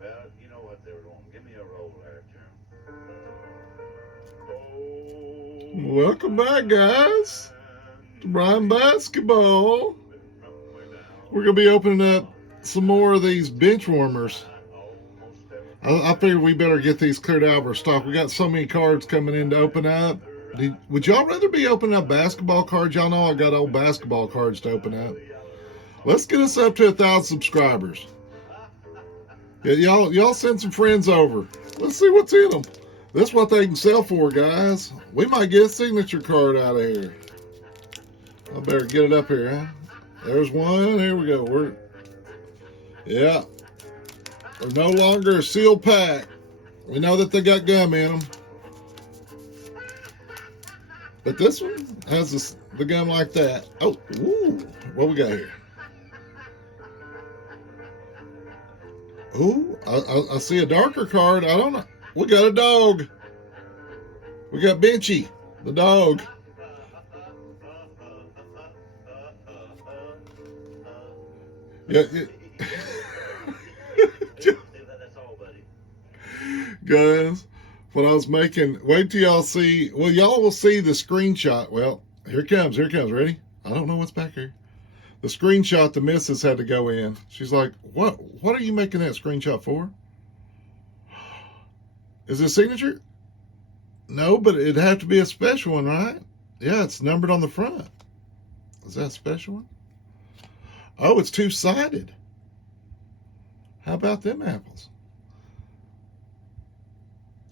Well, you know what they were doing. Give me a roll there, Jim. Welcome back, guys, to Bryan Basketball. We're going to be opening up some more of these bench warmers. I figured we better get these cleared out of our stock. We got so many cards coming in to open up. Would y'all rather be opening up basketball cards? Y'all know I got old basketball cards to open up. Let's get us up to 1,000 subscribers. Yeah, y'all send some friends over. Let's see what's in them. This is what they can sell for, guys. We might get a signature card out of here. I better get it up here, huh? There's one. Here we go. Yeah. They're no longer a sealed pack. We know that they got gum in them. But this one has the gum like that. Oh, ooh. What we got here? Ooh, I see a darker card. I don't know. We got a dog. We got Benchy, the dog. Yeah. Guys, when I was making, wait till y'all see, well, y'all will see the screenshot. Well, here it comes. Ready? I don't know what's back here. The screenshot the missus had to go in. She's like, what are you making that screenshot for? Is it a signature? No, but it'd have to be a special one, right? Yeah, it's numbered on the front. Is that a special one? Oh, it's two-sided. How about them apples?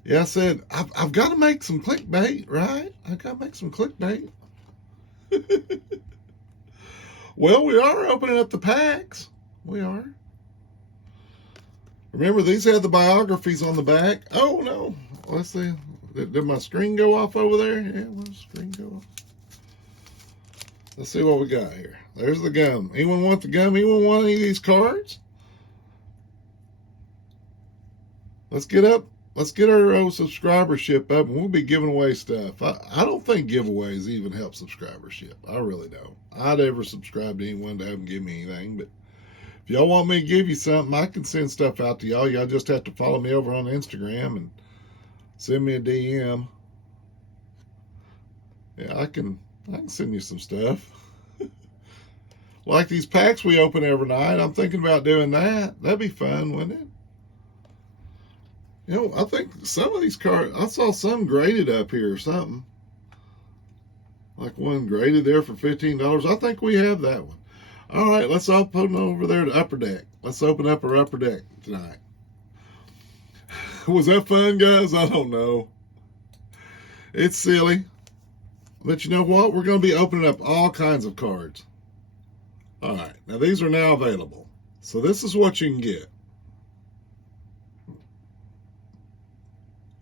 Yeah, I said, I've got to make some clickbait, right? I got to make some clickbait. Well, we are opening up the packs. We are. Remember, these had the biographies on the back. Oh, no. Let's see. Did my screen go off over there? Yeah, well, the screen go off. Let's see what we got here. There's the gum. Anyone want the gum? Anyone want any of these cards? Let's get up. Let's get our subscribership up, and we'll be giving away stuff. I don't think giveaways even help subscribership. I really don't. I'd ever subscribe to anyone to have them give me anything, but if y'all want me to give you something, I can send stuff out to y'all. Y'all just have to follow me over on Instagram and send me a DM. Yeah, I can send you some stuff. Like these packs we open every night. I'm thinking about doing that. That'd be fun, wouldn't it? You know, I think some of these cards, I saw some graded up here or something. Like one graded there for $15. I think we have that one. All right, let's all put them over there to Upper Deck. Let's open up our Upper Deck tonight. Was that fun, guys? I don't know. It's silly. But you know what? We're going to be opening up all kinds of cards. All right, now these are now available. So this is what you can get.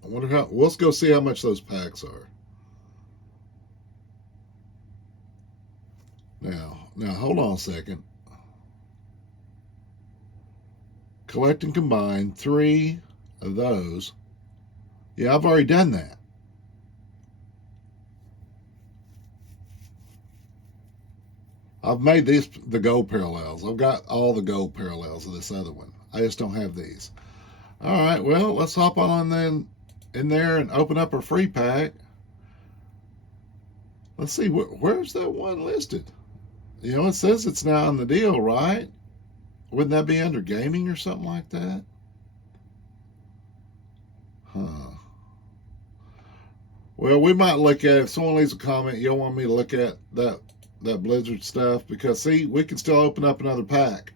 I wonder how, let's go see how much those packs are. Now hold on a second. Collect and combine 3 of those. Yeah, I've already done that. I've made these the gold parallels. I've got all the gold parallels of this other one. I just don't have these. All right, well, let's hop on then in there and open up our free pack. Let's see, where's that one listed? You know, it says it's now on the deal, right? Wouldn't that be under gaming or something like that? Huh. Well, we might look at it. If someone leaves a comment, you'll want me to look at that Blizzard stuff, because see, we can still open up another pack.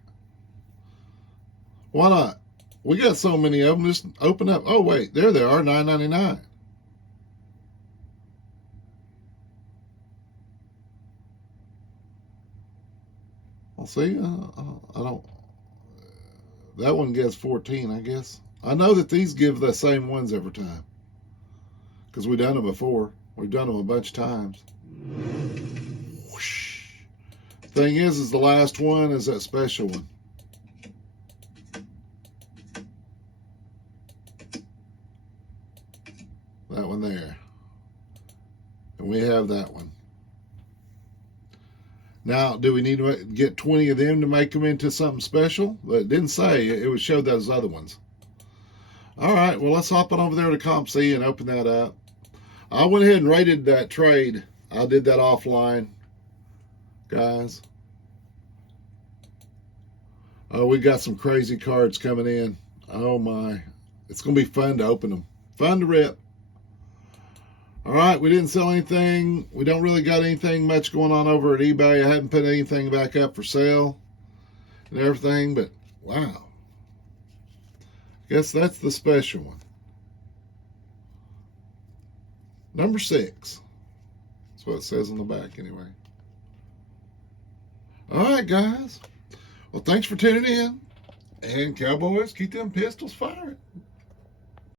Why not? We got so many of them. Just open up. Oh wait, there they are, $9.99. I'll see. I don't. That one gets 14, I guess. I know that these give the same ones every time, because we've done them before. We've done them a bunch of times. Whoosh. Thing is the last one is that special one. That one there. And we have that one. Now, do we need to get 20 of them to make them into something special? It didn't say. It would show those other ones. All right, well, let's hop on over there to COMC and open that up. I went ahead and rated that trade. I did that offline, guys. Oh, we got some crazy cards coming in. Oh, my. It's going to be fun to open them. Fun to rip. All right, we didn't sell anything. We don't really got anything much going on over at eBay. I haven't put anything back up for sale and everything, but wow. Guess that's the special one. Number 6. That's what it says on the back anyway. All right, guys. Well, thanks for tuning in. And Cowboys, keep them pistols firing.